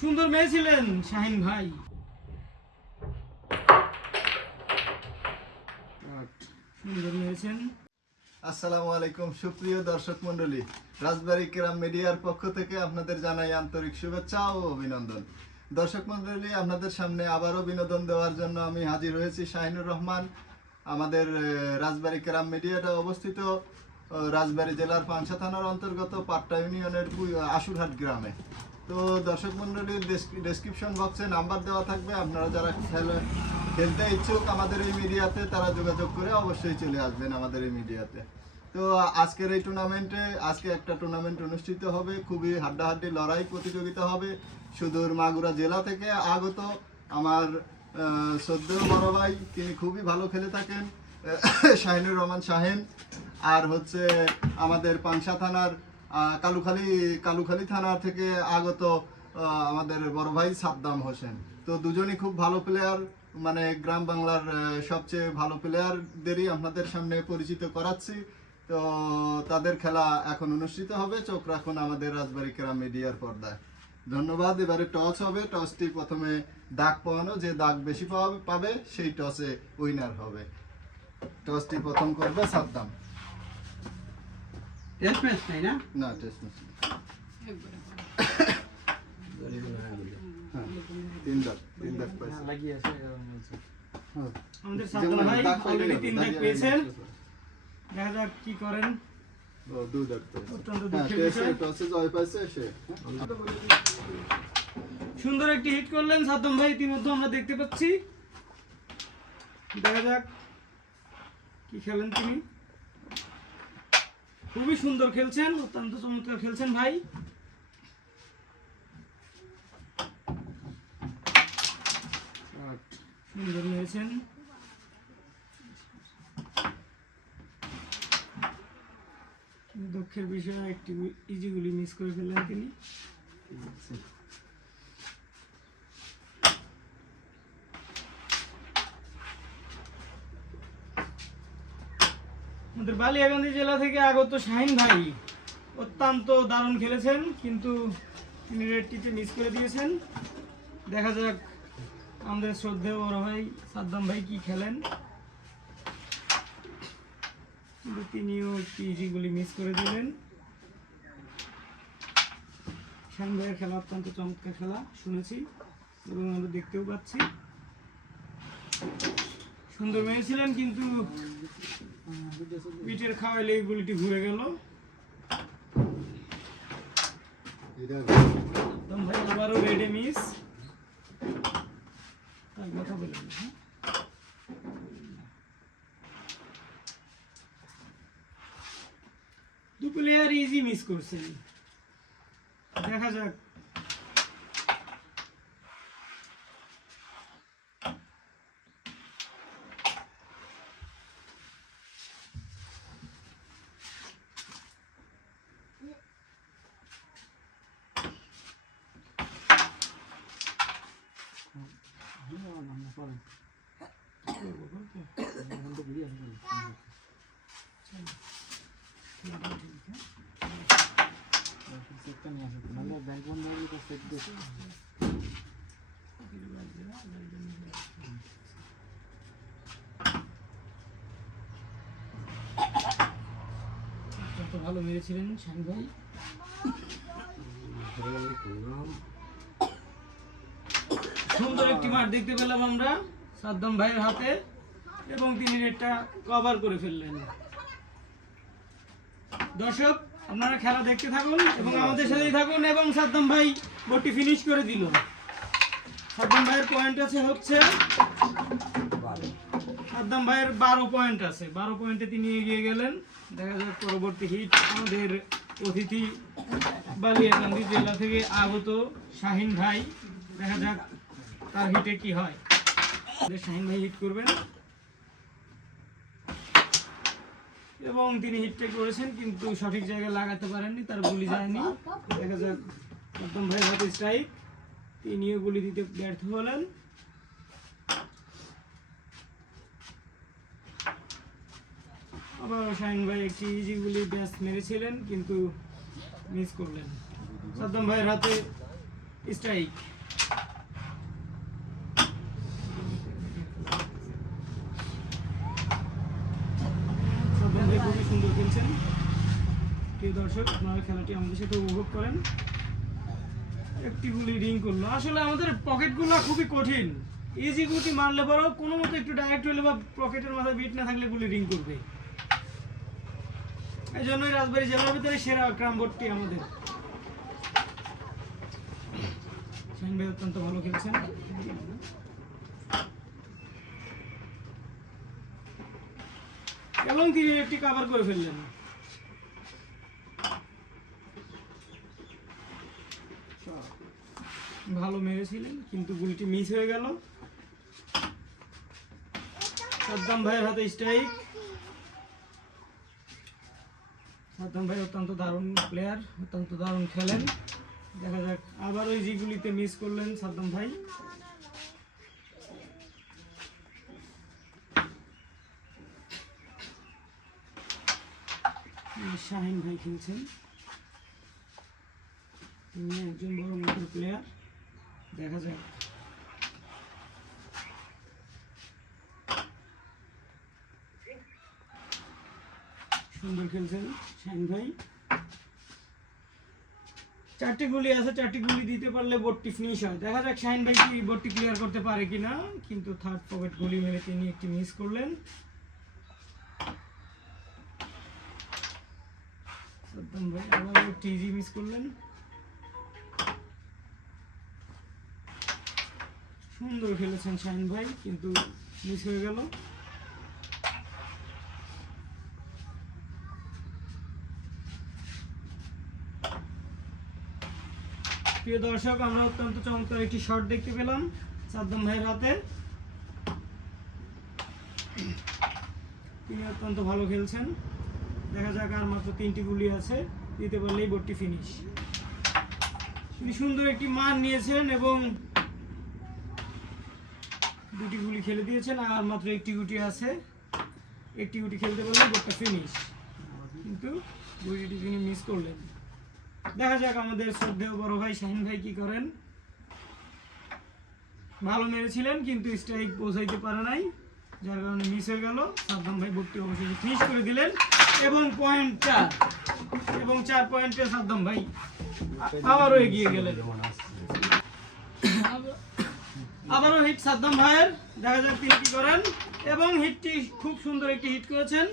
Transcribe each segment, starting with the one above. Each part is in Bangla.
সুন্দর মেয়ে ছিলেন শাহিন ভাই। সুন্দর মেরেছেন। আসসালামু আলাইকুম সুপ্রিয় দর্শক মণ্ডলী, রাজবাড়ী কেরাম মিডিয়ার পক্ষ থেকে আপনাদের জানাই আন্তরিক শুভেচ্ছা ও অভিনন্দন। দর্শক মণ্ডলী, আপনাদের সামনে আবারও বিনোদন দেওয়ার জন্য আমি হাজির হয়েছি শাহিনুর রহমান। আমাদের রাজবাড়ী কেরাম মিডিয়াটা অবস্থিত রাজবাড়ী জেলার পাংশা থানার অন্তর্গত পাট্টা ইউনিয়নের আশুরহাট গ্রামে। তো দর্শক মণ্ডলীর ডেসক্রিপশন বক্সে নাম্বার দেওয়া থাকবে, আপনারা যারা খেলতে ইচ্ছুক আমাদের এই মিডিয়াতে তারা যোগাযোগ করে অবশ্যই চলে আসবেন আমাদের এই মিডিয়াতে। তো আজকের এই টুর্নামেন্টে আজকে একটা টুর্নামেন্ট অনুষ্ঠিত হবে, খুবই হাড্ডাহাড্ডি লড়াই প্রতিযোগিতা হবে। সুদূর মাগুরা জেলা থেকে আগত আমার শ্রদ্ধেয় বড় ভাই, তিনি খুবই ভালো খেলে থাকেন, শাহিনুর রহমান শাহিন। আর হচ্ছে আমাদের পাংশা থানার কালুখালী থানা থেকে আগত আমাদের বড় ভাই সাদ্দাম হোসেন। তো দুজনই খুব ভালো প্লেয়ার, মানে গ্রাম বাংলার সবচেয়ে ভালো প্লেয়ারদেরই আপনাদের সামনে পরিচিত করাচ্ছি। তো তাদের খেলা এখন অনুষ্ঠিত হবে, চোখ রাখুন আমাদের রাজবাড়ী কেরাম মিডিয়ার পর্দায়। ধন্যবাদ। এবারে টস হবে, টসটি প্রথমে দাগ পাওয়ানো, যে দাগ বেশি পাবে সেই টসে উইনার হবে। টসটি প্রথম করবে সাদ্দাম। টেস্ট ম্যাচ তাই না? না, টেস্ট ম্যাচ তিন দাগ পাইছে। আমাদের সাদ্দাম ভাই অলরেডি 3 দাগ পেয়েছেন। দেখা যাক কি করেন। ও 2 দাগ পেয়েছে। অত্যন্ত দুঃখের বিষয়। টসে জয় পাইছে সে। সুন্দর একটি হিট করলেন সাদ্দাম ভাই, ইতিমধ্যে আমরা দেখতে পাচ্ছি। দেখা যাক কি খেলেন তিনি। খুবই সুন্দর খেলছেন, অত্যন্ত চমৎকার খেলছেন ভাই। সুন্দর মেরেছেন। দুঃখের বিষয় একটি ইজি গুলি মিস করে ফেললেন তিনি। আমাদের বালিয়াগঞ্জ জেলা থেকে আগত শাহিন ভাই অত্যন্ত দারুণ খেলেছেন, কিন্তু তিনি রেডটিতে মিস করে দিয়েছেন। দেখা যাক আমাদের শ্রদ্ধেয় বড় ভাই সাদ্দাম ভাই কি খেলেন, কিন্তু তিনিও পিজিগুলি মিস করে দিলেন। শাহিন ভাইয়ের খেলা অত্যন্ত চমৎকার খেলা শুনেছি এবং আমরা দেখতেও পাচ্ছি। সুন্দর মেরেছিলেন, কিন্তু পিঠের খাওয়াইলে এই গুলিটি ঘুরে গেল। একদম ভাই আবারও রেডে মিস। তাই কথা বললেন, হ্যাঁ? দু প্লেয়ার ইজি মিস করছেন। দেখা যাক ভালো মেরেছিলেন শাহিন ভাই। সুন্দর একটি মাঠ দেখতে পেলাম আমরা সাদ্দাম ভাইয়ের হাতে, এবং তিনি নেটটা কভার করে ফেললেন। দর্শক আপনারা খেলা দেখতে থাকুন এবং আমাদের সাথেই থাকুন, এবং সাদ্দাম ভাই বোর্ডটি ফিনিশ করে দিল। সাদ্দাম ভাইয়ের পয়েন্ট আছে হচ্ছে সাদ্দাম ভাইয়ের 12 পয়েন্ট আছে। 12 পয়েন্টে তিনি এগিয়ে গেলেন। দেখা যাক পরবর্তী হিট আমাদের অতিথি বালিয়াকান্দি জেলা থেকে আগত শাহিন ভাই। দেখা যাক তার হিটে কি হয়। শাহিন ভাই হিট করবেন এবং তিনি হিটটা করেছেন, কিন্তু সঠিক জায়গায় লাগাতে পারেননি, তার গুলি যায়নি। দেখা যাক সাদ্দাম ভাইয়ের হাতে স্ট্রাইক, তিনিও গুলি দিতে ব্যর্থ হলেন। আবার শাহিন ভাই একটি ইজি গুলি ব্যাস মেরেছিলেন, কিন্তু মিস করলেন। সাদ্দাম ভাইয়ের হাতে স্ট্রাইক। খুবই সুন্দর খেলছেন। প্রিয় দর্শক, আপনারা খেলাটি আমাদের সাথে উপভোগ করেন। একটি গুলি রিং করলো। আসলে আমাদের পকেটগুলো খুবই কঠিন। ইজি গুটি মারলে পরেও কোনো মতো একটু ডাইরেক্ট হলে বা পকেটের মাথায় বিট না থাকলে গুলি রিং করবে। এই জন্যই রাজবাড়ী জেলার ভিতরে সেরা ক্রাম বোর্ডটি আমাদের। শাহিন ভাই অত্যন্ত ভালো খেলছেন। এবং তিনি একটি কভার করে ফেললেন। ভালো মেরেছিলেন কিন্তু গুলিটি মিস হয়ে গেল। সাদ্দাম ভাইয়ের হাতে স্ট্রাইক। সাদ্দাম ভাই অত্যন্ত দারুণ প্লেয়ার, অত্যন্ত দারুণ খেলেন। দেখা যাক, আবার ওই গুলিতে মিস করলেন সাদ্দাম ভাই। শাহিন ভাই খেলছেন, তিনি একজন বড় মাপের প্লেয়ার। দেখা যাক। সুন্দর খেলছেন শাহিন ভাই। 4টি গুলি আছে, 4টি গুলি দিতে পারলে বোর্ডটি ফিনিশ হয়। দেখা যাক শাহিন ভাই কি বোর্ডটি ক্লিয়ার করতে পারে কিনা। কিন্তু থার্ড পকেট গুলি মেরে তিনি একটি মিস করলেন। সাদ্দাম ভাই আবার একটি ইজি মিস করলেন। সুন্দর খেলেছেন শাহিন ভাই, কিন্তু মিস হয়ে গেল। প্রিয় দর্শক, আমরা অত্যন্ত চমৎকার একটি শট দেখতে পেলাম সাদ্দাম ভাইয়ের হাতে। তিনি অত্যন্ত ভালো খেলছেন। দেখা যাক, আর মাত্র 3টি গুলি আছে, দিতে পারলেই বোর্ডটি ফিনিশ। তিনি সুন্দর একটি মান নিয়েছেন এবং 2টি গুলি খেলে দিয়েছেন। আর মাত্র একটি গুটি আছে, একটি গুটি খেলতে পারলে বোর্ডটা ফিনিশ। কিন্তু গুলিটি তিনি মিস করলেন। দেখা যাক আমাদের শ্রদ্ধেয় বড় ভাই শাহিন ভাই কি করেন। ভালো মেরেছিলেন কিন্তু স্ট্রাইক পৌঁছাইতে পারে নাই, যার কারণে মিস হয়ে গেল। সাদ্দাম ভাই বোর্ডটি অবশ্যই ফিনিশ করে দিলেন এবং পয়েন্ট 4 এবং 4 পয়েন্টে সাদ্দাম ভাই আবারও এগিয়ে গেলেন। আবারও হিট সাদ্দাম ভাইয়ের। দেখা যাক তিনি কি করেন। এবং হিটটি খুব সুন্দর একটি হিট করেছেন।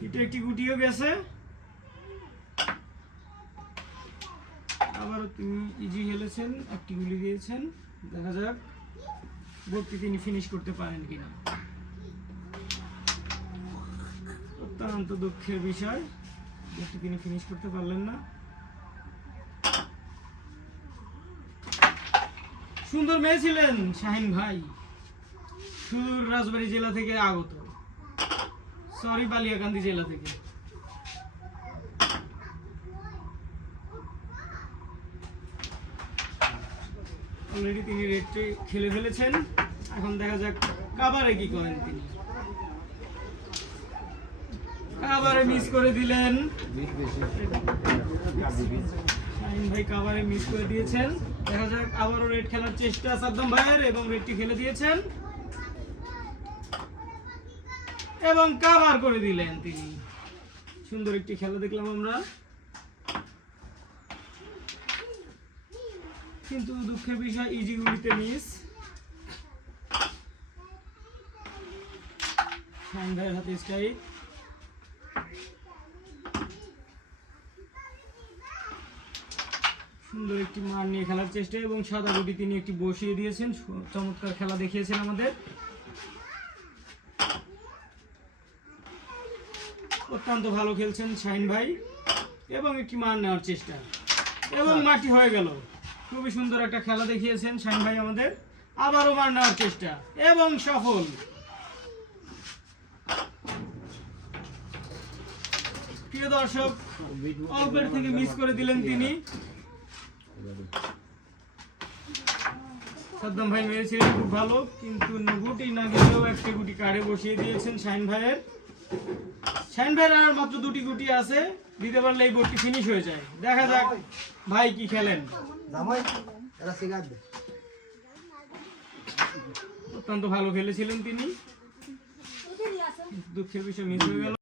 হিটে একটি গুটিও গেছে। আবারও তিনি ইজি খেলেছেন, একটি গুলি দিয়েছেন। দেখা যাক বোর্ডটি তিনি ফিনিশ করতে পারেন কিনা। অত্যন্ত দুঃখের বিষয়, বোর্ডটি তিনি ফিনিশ করতে পারলেন না। সুন্দর মেরেছিলেন শাহিন ভাই, সুদূর রাজবাড়ী জেলা থেকে আগত, সরি বালিয়াকান্দি জেলা থেকে। অলরেডি তিনি রেডটি খেলে ফেলেছেন। এখন দেখা যাক কাভারে কি করেন তিনি। কাভারে মিস করে দিলেন শাহিন ভাই, কাভারে মিস করে দিয়েছেন। দেখা যাক, আবারও রেড খেলার চেষ্টা সাদ্দাম ভাইয়ের এবং রেডটি খেলে দিয়েছেন এবং কাভার করে দিলেন তিনি। সুন্দর একটি খেলা দেখলাম আমরা, কিন্তু দুঃখের বিষয় ইজি গুলিতে মিস। শাহিন ভাইয়ের হাতে স্ট্রাইক। সুন্দর একটি মার নিয়ে খেলার চেষ্টা এবং সাদা গুটি তিনি একটি বসিয়ে দিয়েছেন। চমৎকার খেলা দেখিয়েছেন আমাদের। অত্যন্ত ভালো খেলছেন শাহিন ভাই এবং একটি মার নেওয়ার চেষ্টা এবং মাটি হয়ে গেল। খুবই সুন্দর একটা খেলা দেখিয়েছেন শাহিন ভাই আমাদের। আবারও মার নেওয়ার চেষ্টা এবং সফল। প্রিয় দর্শক, অল্পের থেকে মিস করে দিলেন তিনি। সাদ্দাম ভাই মেরেছিলেন খুব ভালো, কিন্তু গুটি না গেলেও একটি গুটি কারে বসিয়ে দিয়েছেন শাহিন ভাইয়ের। শাইন ভাইয়ের আর মাত্র 2টি গুটি আছে, দিতে পারলে এই বোর্ডটি ফিনিশ হয়ে যায়। দেখা যাক ভাই কি খেলেন। অত্যন্ত ভালো খেলেছিলেন তিনি, দুঃখের বিষয় মিস হয়ে গেল।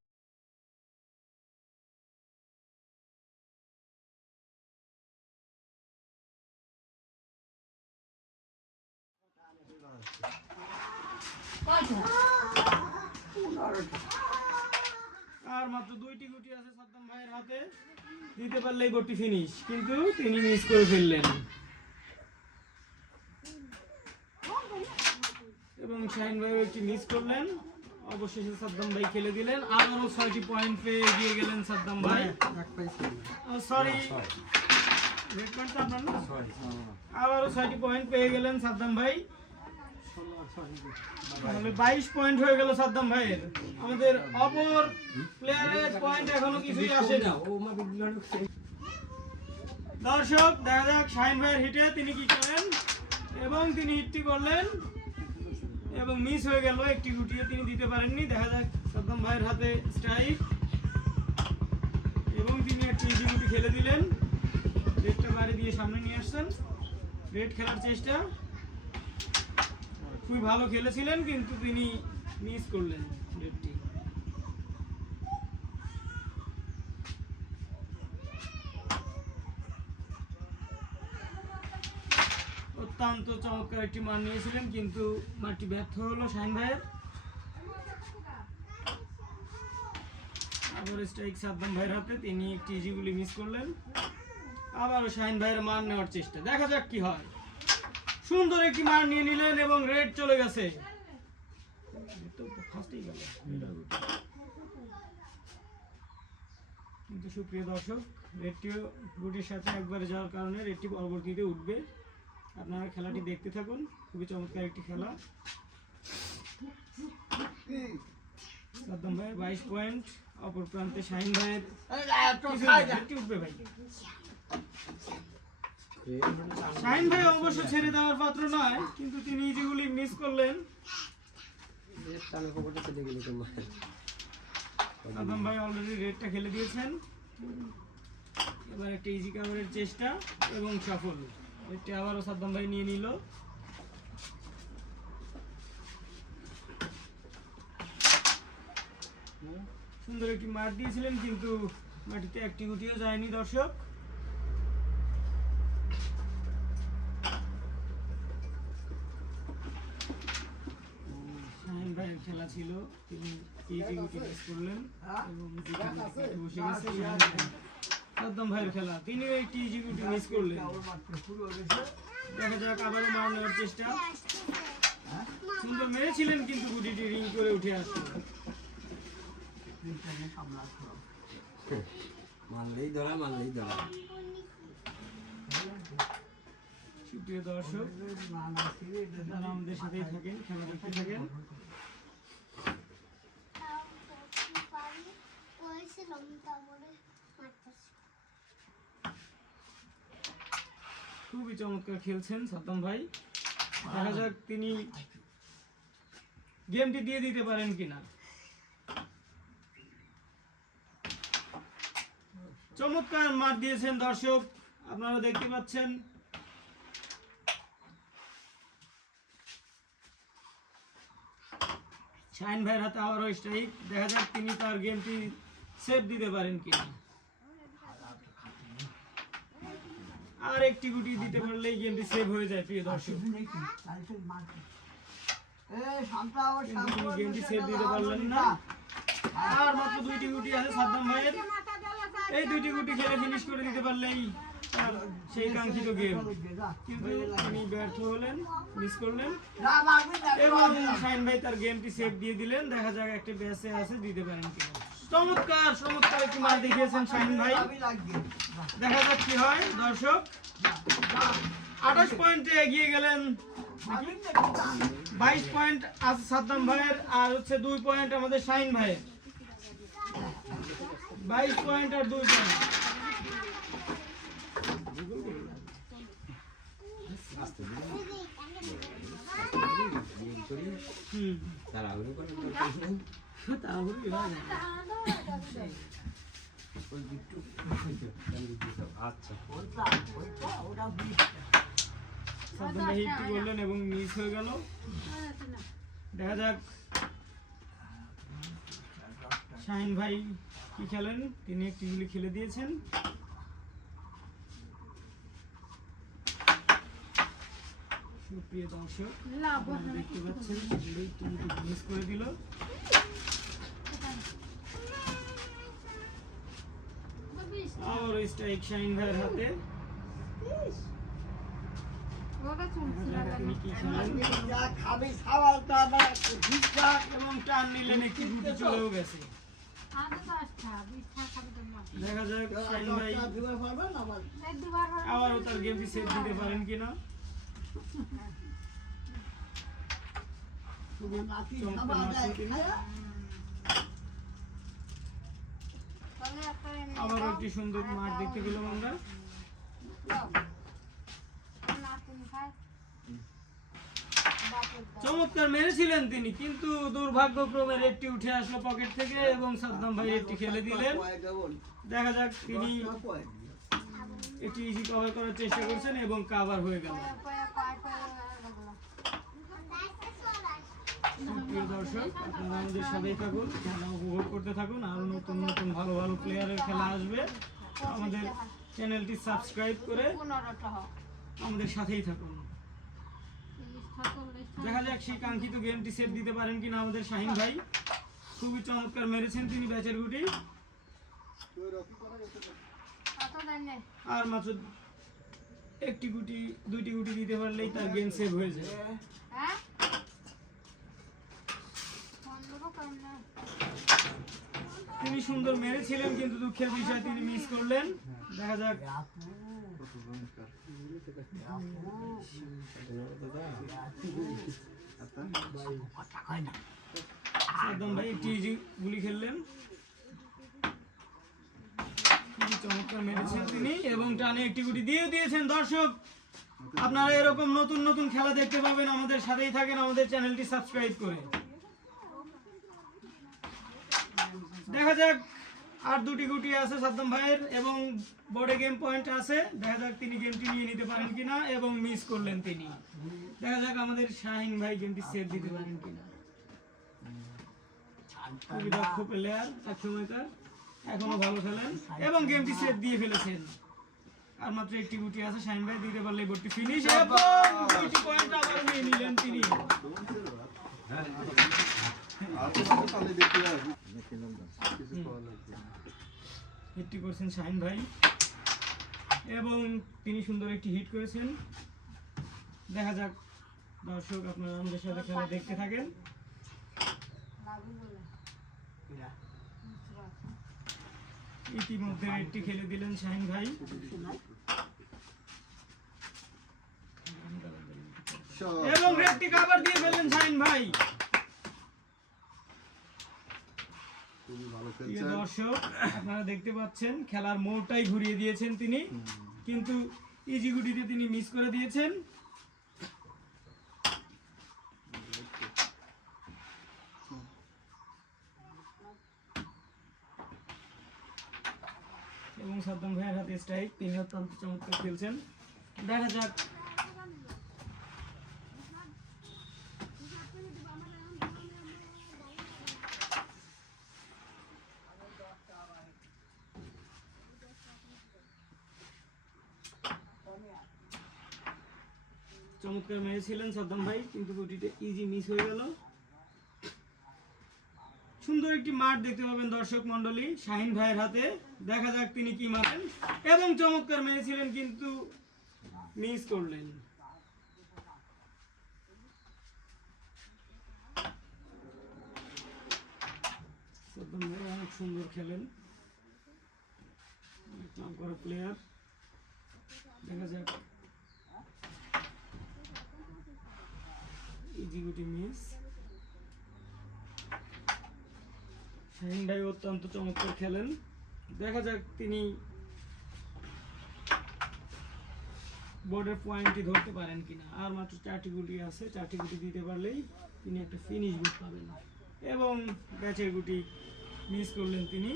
আর মাত্র 2টি গুটি আছে সাদ্দাম ভাইয়ের হাতে, দিতে পারলে এই বোর্ডটি ফিনিশ, কিন্তু তিনি মিস করে ফেললেন। এবং শাহিন ভাই একটি মিস করলেন। অবশেষে সাদ্দাম ভাই খেলে দিলেন। আবারও 6টি পয়েন্ট পেয়ে এগিয়ে গেলেন সাদ্দাম ভাই। সরি, রেড পয়েন্ট তো আপনার না? আবারও 6টি পয়েন্ট পেয়ে গেলেন সাদ্দাম ভাই। তাহলে 22 পয়েন্ট হয়ে গেল সাদ্দাম ভাইয়ের। আমাদের অপর প্লেয়ারের পয়েন্ট এখনো কিছুই আসেনি। দর্শক, দেখা যাক শাহিন ভাইয়ের হিটে তিনি কি করেন। এবং তিনি হিটটি করলেন এবং মিস হয়ে গেল, একটি গুটিও তিনি দিতে পারেননি। দেখা যাক সাদ্দাম ভাইয়ের হাতে স্ট্রাইক, এবং তিনি একটি ইজি গুটি খেলে দিলেন। রেডটা বাড়ি দিয়ে সামনে নিয়ে আসছেন। রেড খেলার চেষ্টা, খুবই ভালো খেলেছিলেন, কিন্তু তিনি মিস করলেন রেডটি। অত্যন্ত চমৎকার একটি মার নিয়েছিলেন, কিন্তু মারটি ব্যর্থ হলো শাহিন ভাইয়ের। আবার স্ট্রাইক সাদ্দাম ভাইয়ের হাতে, তিনি একটি ইজি গুলি মিস করলেন। আবারও শাহিন ভাইয়ের মার নেওয়ার চেষ্টা, দেখা যাক কি হয়। সুন্দর একটি মার নিয়ে নিলেন এবং রেড চলে গেছে। কিন্তু সুপ্রিয় দর্শক, রেডটিও গুটির সাথে একবারে যাওয়ার কারণে রেডটি পরবর্তীতে উঠবে। আপনারা খেলাটি দেখতে থাকুন, খুবই চমৎকার একটি খেলা। সাদ্দাম ভাইয়ের 22 পয়েন্ট, অপর প্রান্তে শাহিন ভাইয়ের রেডটি উঠবে ভাই। শাহিন ভাই অবশ্য ছেড়ে দেওয়ার পাত্র নয়, কিন্তু তিনি যেগুলি মিস করলেন। সাদ্দাম ভাই অলরেডি রেডটা খেলে দিয়েছেন। এবার একটা ইজি কাভারের চেষ্টা এবং সফল। রেডটি আবারও সাদ্দাম ভাই নিয়ে নিল। সুন্দর একটি মার দিয়েছিলেন, কিন্তু মাটিতে একটি গুটিও যায়নি। দর্শক, শাহিন ভাইয়ের খেলা ছিল, তিনি ইজি গুটি মিস করলেন এবং বসে গেছে। সাদ্দাম ভাইয়ের খেলা, তিনিও একটি ইজি গুটি মিস করলেন। দেখা যাক, আবারও মার নেওয়ার চেষ্টা। সুন্দর মেরেছিলেন, কিন্তু গুটিটি রিং করে উঠে আসলো। সুপ্রিয় দর্শক, যারা আমাদের সাথেই থাকেন, খেলা দেখতে থাকেন। খুবই চমৎকার খেলছেন সাদ্দাম ভাই। দেখা যাক তিনি গেমটি দিয়ে দিতে পারেন কিনা। চমৎকার মার দিয়েছেন দর্শক, আপনারা দেখতে পাচ্ছেন। শাহিন ভাইয়ের হাতে আবারও স্ট্রাইক, দেখা যাক তিনি তার গেমটি সেভ দিতে পারেন কিনা। আর একটি গুটি দিতে পারলেই গেমটি সেভ হয়ে যায় প্রিয় দর্শক। গেমটি সেভ দিতে পারলেন না। আর মাত্র 2টি গুটি আছে সাদ্দাম ভাইয়ের। এই 2টি গুটি খেলে ফিনিশ করে দিতে পারলেই তার সেই কাঙ্ক্ষিত গেম, কিন্তু তিনি ব্যর্থ হলেন, মিস করলেন। এবং শাহিন ভাই তার গেমটি সেভ দিয়ে দিলেন। দেখা যাক একটা ব্যাচে আছে, দিতে পারেন কিনা। চমৎকার চমৎকার একটি মার দেখিয়েছেন শাহিন ভাই। দেখা যাক কি হয়। দর্শক, 28 পয়েন্টে এগিয়ে গেলেন। 22 পয়েন্ট আছে সাদ্দাম ভাইয়ের, আর হচ্ছে 2 পয়েন্ট আমাদের শাহিন ভাইয়ের। 22 পয়েন্ট আর 2 পয়েন্ট। সাদ্দাম ভাই একটু বললেন এবং মিস হয়ে গেল। দেখা যাক শাহিন ভাই কি খেলেন। তিনি একটি গুলি খেলে দিয়েছেন। সুপ্রিয় দর্শক, আপনারা দেখতে পাচ্ছেন মিস করে দিল। আবার স্ট্রাইক শাহিন ভাইয়ের হাতে। তিনি কি খেলেন এবং টান নিলেন, একটি গুটি চলেও গেছে। দেখা যাক শাহিন ভাই আবারও তার গেমটি সেভ দিতে পারেন কিনা। চমৎকার মারছেন তিনি। আবারও একটি সুন্দর মাঠ দেখতে পেলাম আমরা। চমৎকার মেরেছিলেন তিনি, কিন্তু দুর্ভাগ্যক্রমে রেডটি উঠে আসলো পকেট থেকে এবং সাদ্দাম ভাই রেডটি খেলে দিলেন। দেখা যাক তিনি একটি ইজি কভার করার চেষ্টা করছেন এবং কভার হয়ে গেল। প্রিয় দর্শক, আপনারা আমাদের সাথেই থাকুন, খেলা উপভোগ করতে থাকুন। আরো নতুন নতুন ভালো ভালো প্লেয়ারের খেলা আসবে। আমাদের চ্যানেলটি সাবস্ক্রাইব করে আমাদের সাথেই থাকুন। দেখা যাক সেই কাঙ্ক্ষিত গেমটি সেভ দিতে পারেন কিনা আমাদের শাহিন ভাই। খুবই চমৎকার মেরেছেন তিনি ব্যাচের গুটি। আর মাত্র একটি গুটি, দুইটি গুটি দিতে পারলেই তার গেম সেভ হয়ে যায়। তিনি সুন্দর মেরেছিলেন, কিন্তু দুঃখের বিষয় তিনি মিস করলেন। দেখা যাক সাদ্দাম ভাই একটি ইজি গুলি খেললেন। খুবই চমৎকার মেরেছেন তিনি এবং টানে একটি গুটি দিয়ে দিয়েছেন। দর্শক, আপনারা এরকম নতুন নতুন খেলা দেখতে পাবেন। আমাদের সাথেই থাকেন, আমাদের চ্যানেলটি সাবস্ক্রাইব করে। দেখা যাক আর দুটি গুটি আছে সাদ্দাম ভাইয়ের এবং বোর্ডে গেম পয়েন্ট আছে। দেখা যাক তিনি গেমটি নিয়ে নিতে পারেন কিনা এবং মিস করলেন তিনি। দেখা যাক আমাদের শাহিন ভাই গেমটি সেভ দিতে পারেন কিনা। খুবই দক্ষ প্লেয়ার এক সময়কার, এখনো ভালো খেলেন এবং গেমটি সেভ দিয়ে ফেলেছেন। আর মাত্র একটি গুটি আছে, শাহিন ভাই দিতে পারলে বোর্ডটি ফিনিশ এবং দুটি পয়েন্ট আবার নিয়ে নিলেন তিনি। হিটটি করেছেন শাহিন ভাই এবং তিনি সুন্দর একটি হিট করেছেন। দেখা যাক দর্শক, আপনারা আমাদের সাথে খেলা দেখতে থাকেন। ইতিমধ্যে রেডটি খেলে দিলেন শাহিন ভাই এবং রেডটি কভার দিয়ে ফেললেন শাহিন ভাই। দর্শক, আপনারা দেখতে পাচ্ছেন খেলার মোড়টাই ঘুরিয়ে দিয়েছেন তিনি, কিন্তু ইজি গুটিতে তিনি মিস করে দিয়েছেন। এবং সাদ্দাম ভাইয়ের হাতে স্ট্রাইক, তিনি অত্যন্ত চমৎকার খেলছেন। দেখা যাক চমৎকার মেরেছিলেন সাদ্দাম ভাই, কিন্তু গুটিতে ইজি মিস হয়ে গেল। সুন্দর একটি মাঠ দেখতে পাবেন দর্শক মন্ডলী শাহিন ভাইয়ের হাতে। দেখা যাক তিনি কি মারেন এবং চমৎকার মেরেছিলেন, কিন্তু মিস করলেন। সাদ্দাম ভাই অনেক সুন্দর খেলেন, নাম করা প্লেয়ার। দেখা যাক ইজি গুটি মিস। শাহিন ভাই অত্যন্ত চমৎকার খেলেন। দেখা যাক তিনি বোর্ডের পয়েন্টটি ধরতে পারেন কিনা। আর মাত্র 4টি গুটি আছে, 4টি গুটি দিতে পারলেই তিনি একটা ফিনিশ বুট পাবেন এবং ব্যাচের গুটি মিস করলেন তিনি।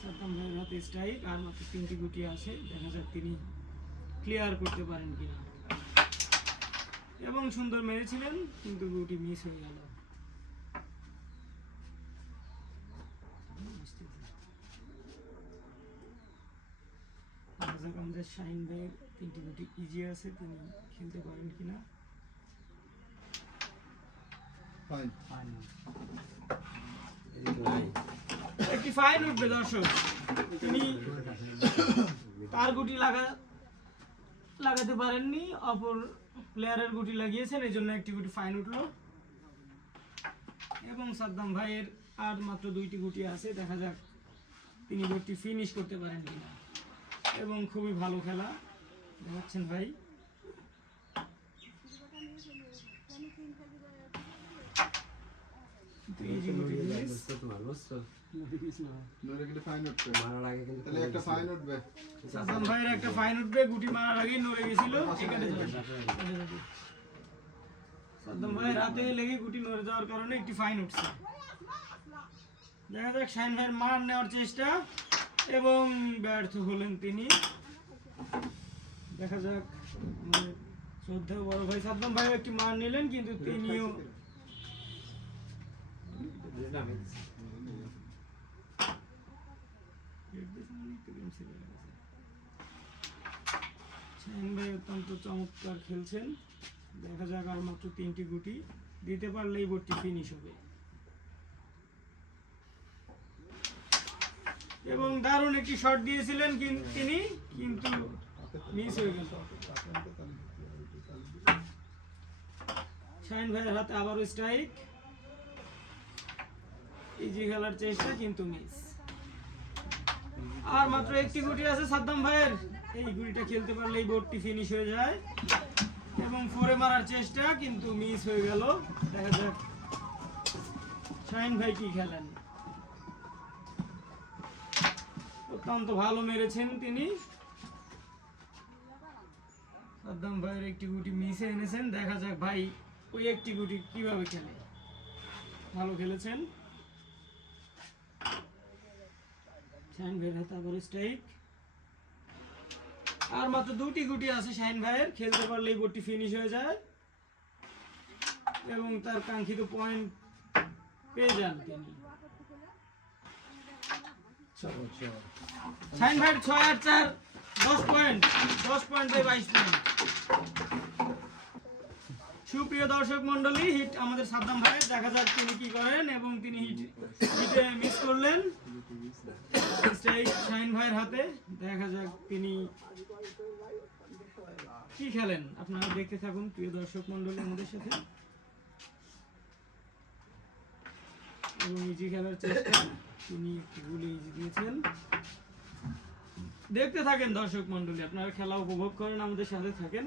সাদ্দাম ভাইয়ের হাতে স্ট্রাইক, আর মাত্র 3টি গুটি আছে, দেখা যাক তিনি ক্লিয়ার করতে পারেন কিনা। এবং সুন্দর মেরেছিলেন কিন্তু গুটি মিস হয়ে গেল। আমাদের শাহিন ভাইয়ের 3টি গুটি ইজি আছে, তিনি খেলতে পারেন কিনা। একটি ফাইন উঠবে দর্শক, তিনি তার গুটি লাগাতে পারেননি, অপর প্লেয়ারের গুটি লাগিয়েছেন, এই জন্য একটি গুটি ফাইন উঠলো। এবং সাদ্দাম ভাইয়ের আর মাত্র 2টি গুটি আছে, দেখা যাক তিনি বোর্ডটি ফিনিশ করতে পারেন কিনা। এবং খুবই ভালো খেলা দেখাচ্ছেন ভাই। সাদ্দাম ভাইয়ের একটা ফাইন উঠবে, গুটি মারার আগেই নড়ে গেছিল, সাদ্দাম ভাইয়ের হাতে লেগে গুটি নড়ে যাওয়ার কারণে একটি ফাইন উঠছে। দেখা যাক শাহিন ভাইয়ের মার নেওয়ার চেষ্টা, এবং ব্যর্থ হলেন তিনি। দেখা যাক আমাদের শ্রদ্ধেয় বড় ভাই সাদ্দাম ভাই একটি মার নিলেন, কিন্তু তিনিও শাহিন ভাই অত্যন্ত চমৎকার খেলছেন। দেখা যাক আর মাত্র 3টি গুটি দিতে পারলেই বোর্ডটি ফিনিশ হবে। এবং দারুণ একটি শট দিয়েছিলেন তিনি, কিন্তু মিস হয়ে গেল। শাহিন ভাইয়ের হাতে আবারও স্ট্রাইক, ইজি খেলার চেষ্টা কিন্তু মিস। আর মাত্র একটি গুটি আছে সাদ্দাম ভাইয়ের, এই গুটিটা খেলতে পারলেই বোর্ডটি ফিনিশ হয়ে যায়। এবং 4-এ মারার চেষ্টা কিন্তু মিস হয়ে গেল। দেখা যাক শাহিন ভাই কি খেলেন। অত্যন্ত ভালো মেরেছেন তিনি। সাদ্দাম ভাইয়ের একটি গুটি মিসে এনেছেন, দেখা যাক ভাই ওই একটি গুটি কিভাবে খেলে। ভালো খেলেছেন। শাহিন ভাইয়ের হাতে আবার স্ট্রাইক, আর মাত্র 2টি গুটি আছে শাহিন ভাইয়ের, খেলতে পারলেই বোর্ডটি ফিনিশ হয়ে যায় এবং তার কাঙ্ক্ষিত পয়েন্ট পেয়ে যান তিনি। শাহিন ভাইয়ের 6 আর 4 10 পয়েন্ট, 10 পয়েন্টে 22 পয়েন্ট। সুপ্রিয় দর্শক মন্ডলী, হিট আমাদের সাদ্দাম ভাইয়ের, দেখা যাক তিনি কি করেন। এবং তিনি হিটে মিস করলেন, স্ট্রাইক শাহিন ভাইয়ের হাতে। দেখা যাক তিনি কি খেলেন, আপনারা দেখতে থাকুন প্রিয় দর্শক মন্ডলী আমাদের সাথে। এবং ইজি খেলার চেষ্টা, তিনি একটি গুলি ইজি দিয়েছেন। দেখতে থাকেন দর্শক মন্ডলী, আপনারা খেলা উপভোগ করেন, আমাদের সাথে থাকেন।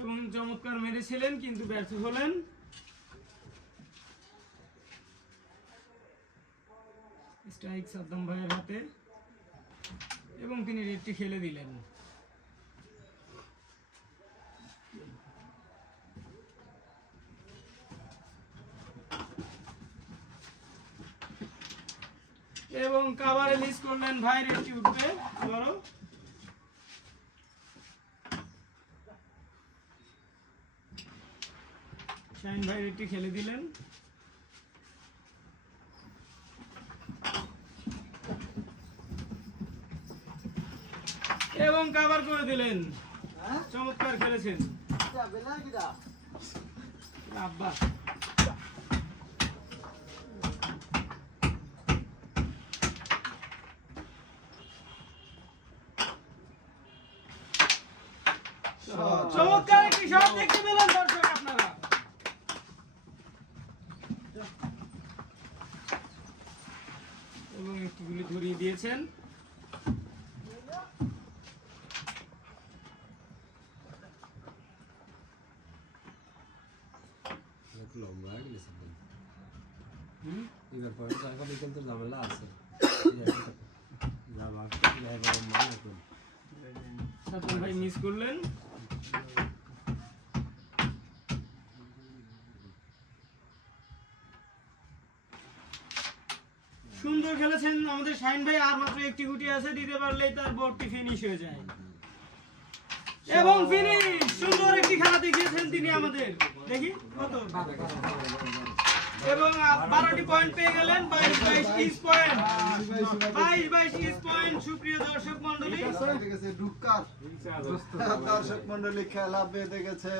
এবং চমৎকার মেরেছিলেন কিন্তু ব্যর্থ হলেন। স্ট্রাইক সাদ্দাম ভাইয়ের হাতে, এবং তিনি রেডটি খেলে দিলেন। এবং কাভারে মিস করলেন ভাই, রেডটি উঠবে আবারও। শাহিন ভাই রেডটি খেলে দিলেন। এবং কভার করে দিলেন, চমৎকার খেলেছেন আব্বা। চমৎকার একটি শট দেখতে পেলেন দর্শক আপনারা। এবং একটি গুলি ধরিয়ে দিয়েছেন। লম্বা এবার পরে তো এখন কিন্তু ঝামেলা আছে যা ভাগতে এবার মানে কোন সাদ্দাম ভাই মিস করলেন। সুন্দর খেলেছেন আমাদের শাহিন ভাই, আর মাত্র একটি গুটি আছে, দিতে পারলেই তার বোর্ডটি ফিনিশ হয়ে যায়। এবং ফিনিশ, সুন্দর একটি খেলা দেখিয়েছেন তিনি আমাদের। দেখি কত, এবং 12টি পয়েন্ট পেয়ে গেলেন, 22 ইচ পয়েন্ট, 22 ইচ পয়েন্ট। সুপ্রিয় দর্শক মণ্ডলী, দর্শক মন্ডলী খেলা বেঁধে গেছে,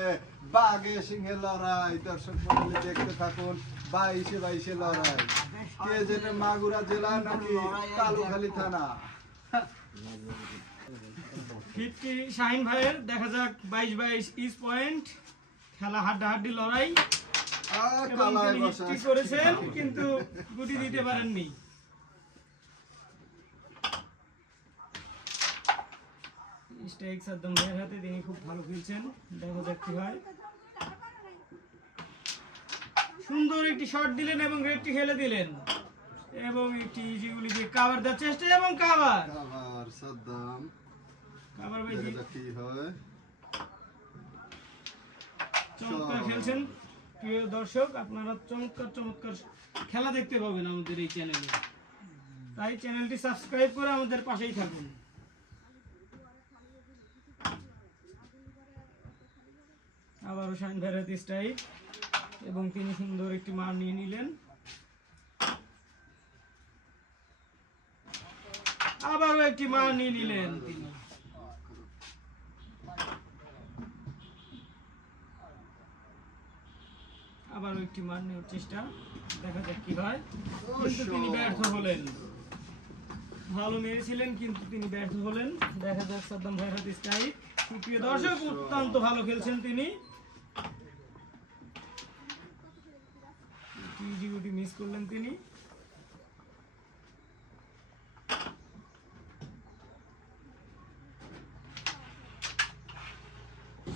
বাঘে সিংহে লড়াই। দর্শক মন্ডলী দেখতে থাকুন, 22-22 লড়াই। কে যেটা মাগুরা জেলা নাকি কালুখালী থানা? 50 শাহিন ভাইয়ের, দেখা যাক 22 ইচ পয়েন্ট, খেলা হাড্ডাহাড্ডি লড়াই। এবং কালায় তিনি বসা হিটটি করেছেন কিন্তু গুটি দিতে পারেননি। স্ট্রাইক সাদ্দাম ভাইয়ের হাতে, তিনি খুব ভালো খেলছেন, দেখা যাক কি হয়। সুন্দর একটি শট দিলেন এবং রেডটি খেলে দিলেন, এবং একটি ইজিগুলি দিয়ে কাভার দেওয়ার চেষ্টা, এবং কাভার আবার সাদ্দাম কাভার ভাই দেখা কি হয়। চমৎকার খেলছেন। প্রিয় দর্শক, আপনারা চমৎকার চমৎকার খেলা দেখতে পাবেন আমাদের এই চ্যানেলে, তাই চ্যানেলটি সাবস্ক্রাইব করে আমাদের পাশেই থাকুন। আবারও শাহিন ভাইয়ের হাতে স্ট্রাইক, এবং তিনি সুন্দর একটি মার নিয়ে নিলেন। আবারও একটি মার নিয়ে নিলেন তিনি। আবারও একটি মার নেওয়ার চেষ্টা, দেখা যাক কি হয়, কিন্তু তিনি ব্যর্থ হলেন। ভালো মেরেছিলেন কিন্তু তিনি ব্যর্থ হলেন। দেখা যাক সাদ্দাম ভাইয়ের হাতে স্ট্রাইক। সুপ্রিয় দর্শক, অত্যন্ত ভালো খেলছেন তিনি। ইজি গুটি মিস করলেন তিনি।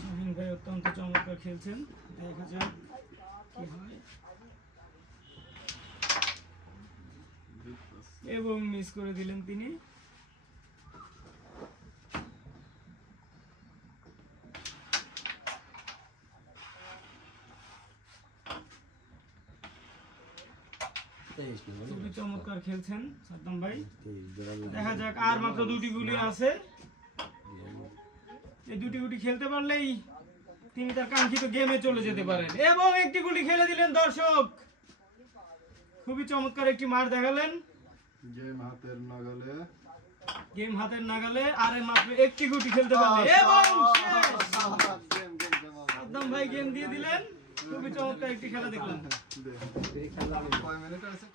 শাহিন ভাই অত্যন্ত চমৎকার খেলছেন, দেখা যাক কি হয়। এবং মিস করে দিলেন তিনি। খুবই চমৎকার খেলছেন সাদ্দাম ভাই। দেখা যাক, আর মাত্র দুটি গুলি আছে, এই দুটি গুলি খেলতে পারলেই তিনি তার কাঙ্ক্ষিত গেমে চলে যেতে পারেন। এবং একটি গুলি খেলে দিলেন দর্শক, খুবই চমৎকার একটি মার দেখালেন। গেম হাতের নাগালে, আর মাত্র একটি গুটি খেলতে পারলেন, এবং শেষ। সাদ্দাম ভাই গেম দিয়ে দিলেন। খুবই চমৎকার একটি খেলা দেখলাম। কয় মিনিট আছে?